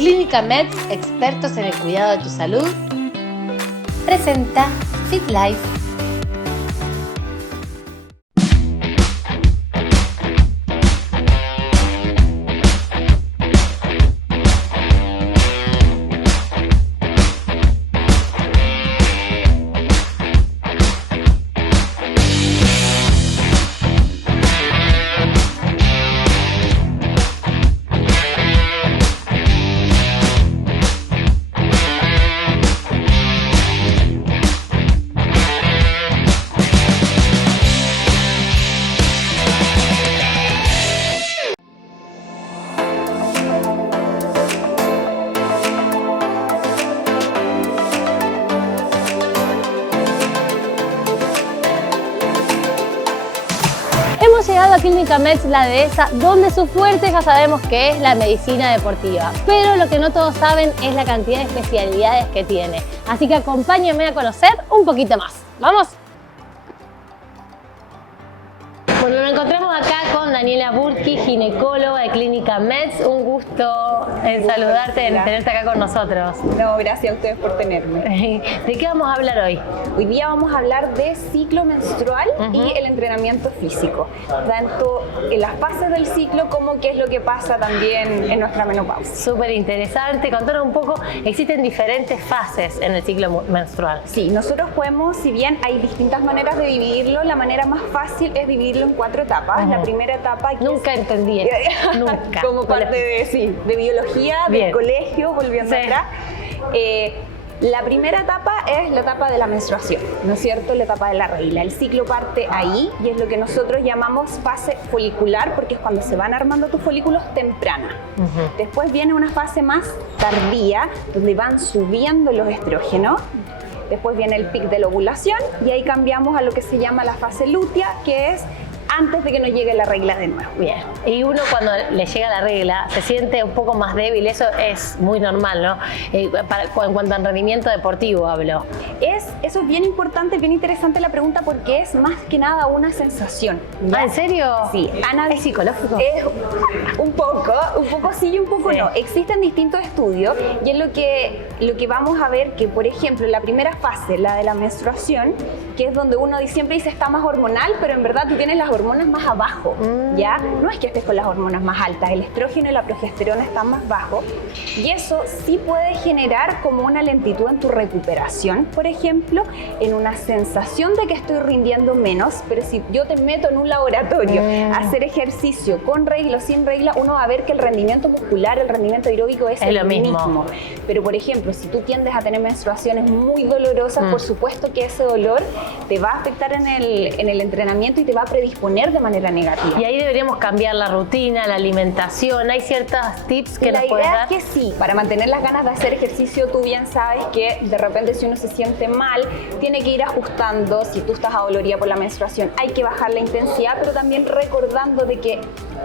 Clínica Meds, expertos en el cuidado de tu salud, presenta Fit Life. Hemos llegado a Clínica Meds, la dehesa, donde su fuerte ya sabemos que es la medicina deportiva. Pero lo que no todos saben es la cantidad de especialidades que tiene. Así que acompáñenme a conocer un poquito más. ¡Vamos! Bueno, nos encontramos acá con Daniela Burki, ginecóloga de Clínica Meds. Un gusto en saludarte, en tenerte acá con nosotros. No, gracias a ustedes por tenerme. ¿De qué vamos a hablar hoy? Hoy día vamos a hablar de ciclo menstrual y el entrenamiento físico, tanto en las fases del ciclo como qué es lo que pasa también en nuestra menopausia. Súper interesante. Contanos un poco, existen diferentes fases en el ciclo menstrual. Sí, nosotros podemos, si bien hay distintas maneras de dividirlo, la manera más fácil es dividirlo en 4 etapas. La primera etapa que nunca entendí eso. Nunca. Como parte de biología, del colegio, volviendo atrás. La primera etapa es la etapa de la menstruación, ¿no es cierto? La etapa de la regla. El ciclo parte ahí y es lo que nosotros llamamos fase folicular, porque es cuando se van armando tus folículos temprana. Después viene una fase más tardía, donde van subiendo los estrógenos. Después viene el pic de la ovulación y ahí cambiamos a lo que se llama la fase lútea, que es antes de que nos llegue la regla de nuevo. Bien. Y uno cuando le llega la regla se siente un poco más débil, eso es muy normal, ¿no? En cuanto al rendimiento deportivo hablo. Eso es bien importante, bien interesante la pregunta porque es más que nada una sensación. ¿Ya? ¿Ah, en serio? Sí. ¿Es psicológico? Es un poco sí y un poco no. Existen distintos estudios y es lo que vamos a ver que, por ejemplo, la primera fase, la de la menstruación, que es donde uno siempre dice está más hormonal, pero en verdad tú tienes las hormonas más abajo, ¿ya? No es que estés con las hormonas más altas, el estrógeno y la progesterona están más bajos y eso sí puede generar como una lentitud en tu recuperación, por ejemplo, en una sensación de que estoy rindiendo menos, pero si yo te meto en un laboratorio a hacer ejercicio con regla o sin regla, uno va a ver que el rendimiento muscular, el rendimiento aeróbico es el mismo. Pero, por ejemplo, si tú tiendes a tener menstruaciones muy dolorosas, por supuesto que ese dolor te va a afectar en el entrenamiento y te va a predisponer de manera negativa. Y ahí deberíamos cambiar la rutina, la alimentación. ¿Hay ciertos tips que nos puedes dar? La idea es que sí, para mantener las ganas de hacer ejercicio, tú bien sabes que de repente si uno se siente mal, tiene que ir ajustando. Si tú estás adolorida por la menstruación, hay que bajar la intensidad, pero también recordando de que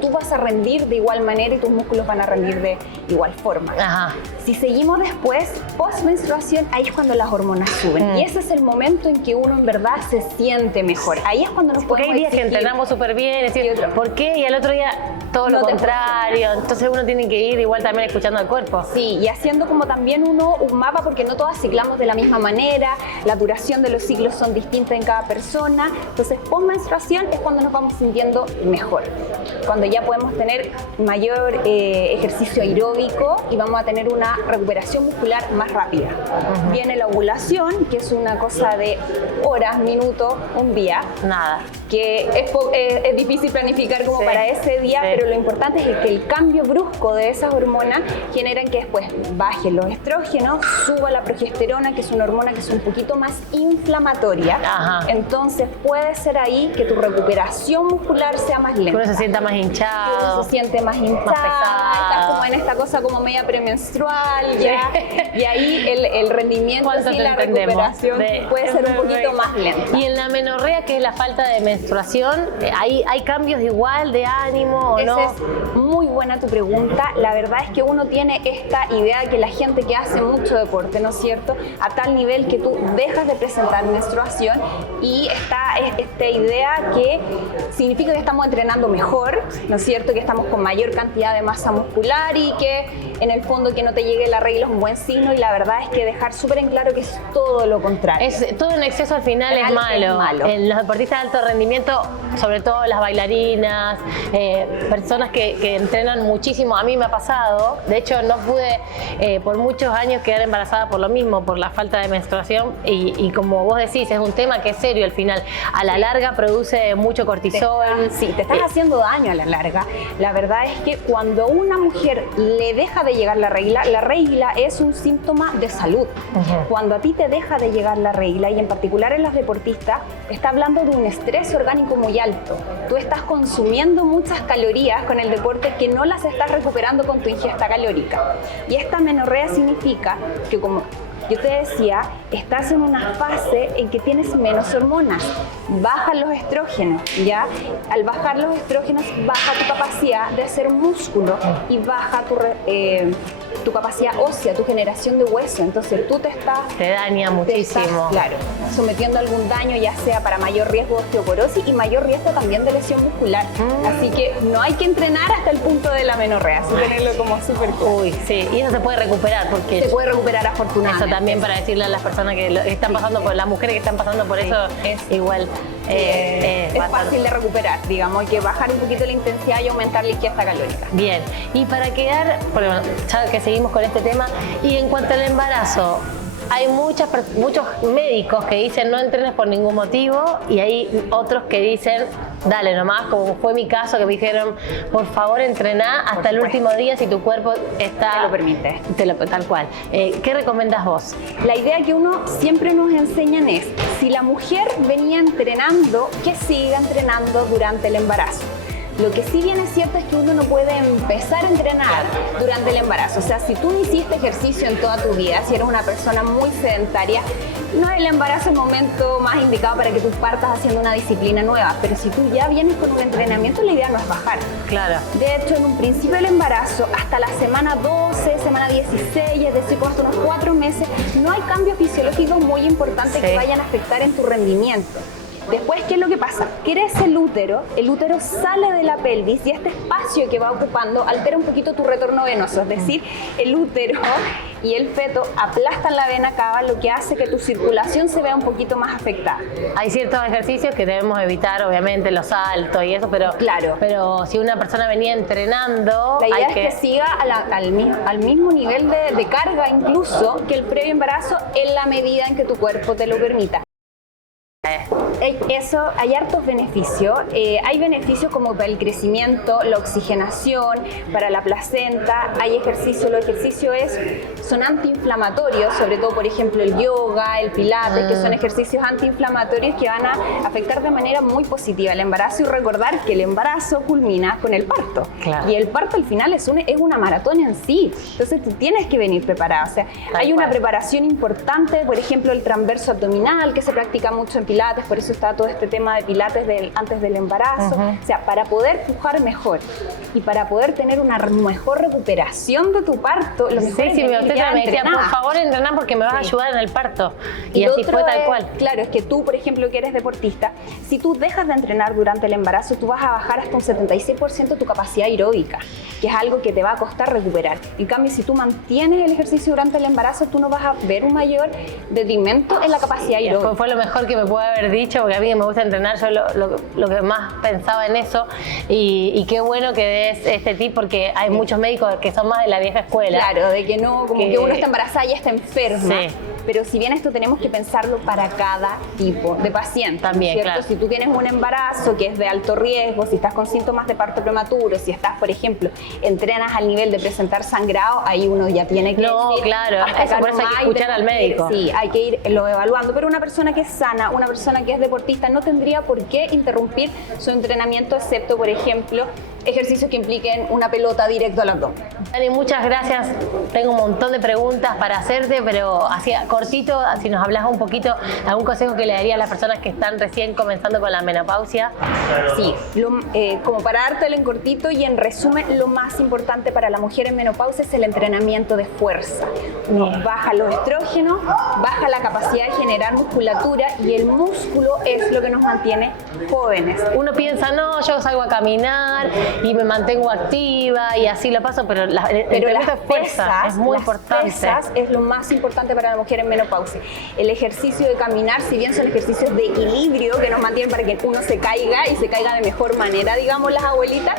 tú vas a rendir de igual manera y tus músculos van a rendir de igual forma. Si seguimos después, post-menstruación, ahí es cuando las hormonas suben. Y ese es el momento en que uno en verdad se siente mejor. Ahí es cuando nos podemos hay días que entrenamos súper bien, ¿por qué? Y al otro día todo lo contrario. Entonces uno tiene que ir igual también escuchando al cuerpo. Sí, y haciendo como también uno un mapa, porque no todas ciclamos de la misma manera, la duración de los ciclos son distintas en cada persona. Entonces, post-menstruación es cuando nos vamos sintiendo mejor. Cuando ya podemos tener mayor ejercicio aeróbico y vamos a tener una recuperación muscular más rápida. Viene la ovulación, que es una cosa de horas, minutos, un día. Nada. Que es difícil planificar como para ese día, pero lo importante es que el cambio brusco de esas hormonas genera que después bajen los estrógenos, suba la progesterona, que es una hormona que es un poquito más inflamatoria. Entonces puede ser ahí que tu recuperación muscular sea más lenta. Que uno se sienta más hinchado. Que uno se siente más hinchado. Estás como en esta cosa como media premenstrual, ¿ya? Y ahí el rendimiento y la recuperación puede ser un poquito más lenta. Y en la menorrea, que es la falta de menstruación, ¿hay cambios igual de ánimo o no? Esa es muy buena tu pregunta. La verdad es que uno tiene esta idea de que la gente que hace mucho deporte, ¿no es cierto?, a tal nivel que tú dejas de presentar menstruación y está esta idea que significa que estamos entrenando mejor, ¿no es cierto?, que estamos con mayor cantidad de masa muscular y que en el fondo que no te llegue la regla es un buen signo, y la verdad es que dejar súper en claro que es todo lo contrario. Todo en exceso al final es malo. En los deportistas de alto rendimiento, sobre todo las bailarinas, personas que entrenan muchísimo, a mí me ha pasado, de hecho no pude por muchos años quedar embarazada por lo mismo, por la falta de menstruación, y como vos decís, es un tema que es serio al final, a la larga produce mucho cortisol. Te estás haciendo daño a la larga. La verdad es que cuando una mujer le deja de llegar la regla es un síntoma de salud. Cuando a ti te deja de llegar la regla, y en particular en los deportistas, está hablando de un estrés orgánico muy alto. Tú estás consumiendo muchas calorías con el deporte que no las estás recuperando con tu ingesta calórica. Y esta menorrea significa que, como yo te decía, estás en una fase en que tienes menos hormonas, bajan los estrógenos, ¿ya? Al bajar los estrógenos, baja tu capacidad de hacer músculo y baja tu capacidad ósea, tu generación de hueso. Entonces tú te daña muchísimo. Claro, sometiendo a algún daño, ya sea para mayor riesgo de osteoporosis y mayor riesgo también de lesión muscular. Así que no hay que entrenar hasta el punto de la menorrea, así tenerlo como súper claro. Uy, sí, y eso se puede recuperar, porque se puede recuperar afortunadamente. Eso también para decirle a las personas que están pasando por, las mujeres que están pasando por eso, es igual. Es fácil de recuperar, digamos, hay que bajar un poquito la intensidad y aumentar la ingesta calórica. Bien, y para quedar, bueno, ya que seguimos con este tema, y en cuanto al embarazo, hay muchos médicos que dicen no entrenes por ningún motivo, y hay otros que dicen dale nomás, como fue mi caso, que me dijeron por favor entrená hasta el último día si tu cuerpo te lo permite. Tal cual. ¿Qué recomendás vos? La idea que uno siempre nos enseñan es, si la mujer venía entrenando, que siga entrenando durante el embarazo. Lo que sí bien es cierto es que uno no puede empezar a entrenar durante el embarazo. O sea, si tú no hiciste ejercicio en toda tu vida, si eres una persona muy sedentaria, no es el embarazo el momento más indicado para que tú partas haciendo una disciplina nueva. Pero si tú ya vienes con un entrenamiento, la idea no es bajar. Claro. De hecho, en un principio del embarazo, hasta la semana 12, semana 16, es decir, hasta unos 4 meses, no hay cambios fisiológicos muy importantes que vayan a afectar en tu rendimiento. Después, ¿qué es lo que pasa? Crece el útero sale de la pelvis, y este espacio que va ocupando altera un poquito tu retorno venoso, es decir, el útero y el feto aplastan la vena cava, lo que hace que tu circulación se vea un poquito más afectada. Hay ciertos ejercicios que debemos evitar, obviamente, los saltos y eso, pero, claro. Pero si una persona venía entrenando, la idea es que siga al mismo nivel de carga incluso que el previo embarazo, en la medida en que tu cuerpo te lo permita. Eso, hay hartos beneficios. Hay beneficios como para el crecimiento, la oxigenación, para la placenta. Hay ejercicios, los ejercicios son antiinflamatorios, sobre todo, por ejemplo, el yoga, el pilates, que son ejercicios antiinflamatorios que van a afectar de manera muy positiva el embarazo. Y recordar que el embarazo culmina con el parto. Claro. Y el parto al final es una maratón en sí. Entonces tú tienes que venir preparada. O sea, hay una preparación importante, por ejemplo, el transverso abdominal, que se practica mucho en pilates, por eso está todo este tema de pilates antes del embarazo. O sea, para poder pujar mejor y para poder tener una mejor recuperación de tu parto, lo mejor es mi obstetra me decía, por favor entrená porque me vas a ayudar en el parto. Y así fue tal cual. Claro, es que tú, por ejemplo, que eres deportista, si tú dejas de entrenar durante el embarazo, tú vas a bajar hasta un 76% tu capacidad aeróbica, que es algo que te va a costar recuperar. En cambio, si tú mantienes el ejercicio durante el embarazo, tú no vas a ver un mayor detrimento en la capacidad aeróbica. Fue lo mejor que me puede haber dicho, porque a mí me gusta entrenar, yo lo que más pensaba en eso, y qué bueno que des este tip, porque hay muchos médicos que son más de la vieja escuela. Claro, de que no, como que uno está embarazada y ya está enferma. Sí. Pero si bien esto tenemos que pensarlo para cada tipo de paciente. También, ¿cierto? claro. Si tú tienes un embarazo que es de alto riesgo, si estás con síntomas de parto prematuro, si estás, por ejemplo, entrenas al nivel de presentar sangrado, ahí uno ya tiene que decir, claro, por eso hay que escuchar al médico. Sí, hay que irlo evaluando. Pero una persona que es sana, una persona que es deportista, no tendría por qué interrumpir su entrenamiento, excepto, por ejemplo, ejercicios que impliquen una pelota directo al abdomen. Dani, muchas gracias. Tengo un montón de preguntas para hacerte, pero así cortito, si nos hablas un poquito, algún consejo que le daría a las personas que están recién comenzando con la menopausia. Sí, como para dártelo en cortito y en resumen, lo más importante para la mujer en menopausia es el entrenamiento de fuerza. Nos baja los estrógenos, baja la capacidad de generar musculatura, y el músculo es lo que nos mantiene jóvenes. Uno piensa, no, yo salgo a caminar y me mantengo activa y así lo paso, pero el entrenamiento de fuerza es muy importante. Las pesas es lo más importante para la mujer en menopausia. El ejercicio de caminar, si bien son ejercicios de equilibrio que nos mantienen para que uno se caiga y se caiga de mejor manera, digamos las abuelitas,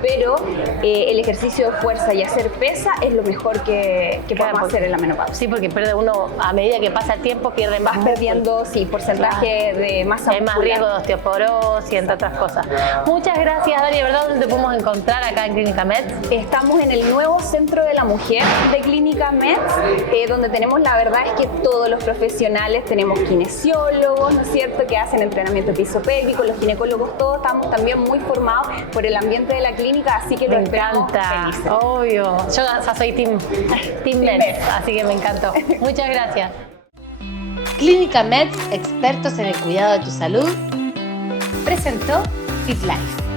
pero el ejercicio de fuerza y hacer pesa es lo mejor que podemos hacer en la menopausia. Sí, porque pierde uno, a medida que pasa el tiempo, pierde más. Vas perdiendo, sí, porcentaje de masa muscular. Hay más riesgo de osteoporosis y entre otras cosas. Muchas gracias, Dani. ¿De verdad dónde te podemos encontrar acá en Clínica Meds? Estamos en el nuevo Centro de la Mujer de Clínica Meds, donde tenemos, la verdad es que todos los profesionales, tenemos kinesiólogos, ¿no es cierto?, que hacen entrenamiento pisopélvico, los ginecólogos, todos estamos también muy formados por el ambiente de la clínica, así que lo esperamos felices. Obvio. Yo ya soy Team Meds, así que me encantó. Muchas gracias. Clínica Meds, expertos en el cuidado de tu salud, presentó Fit Life.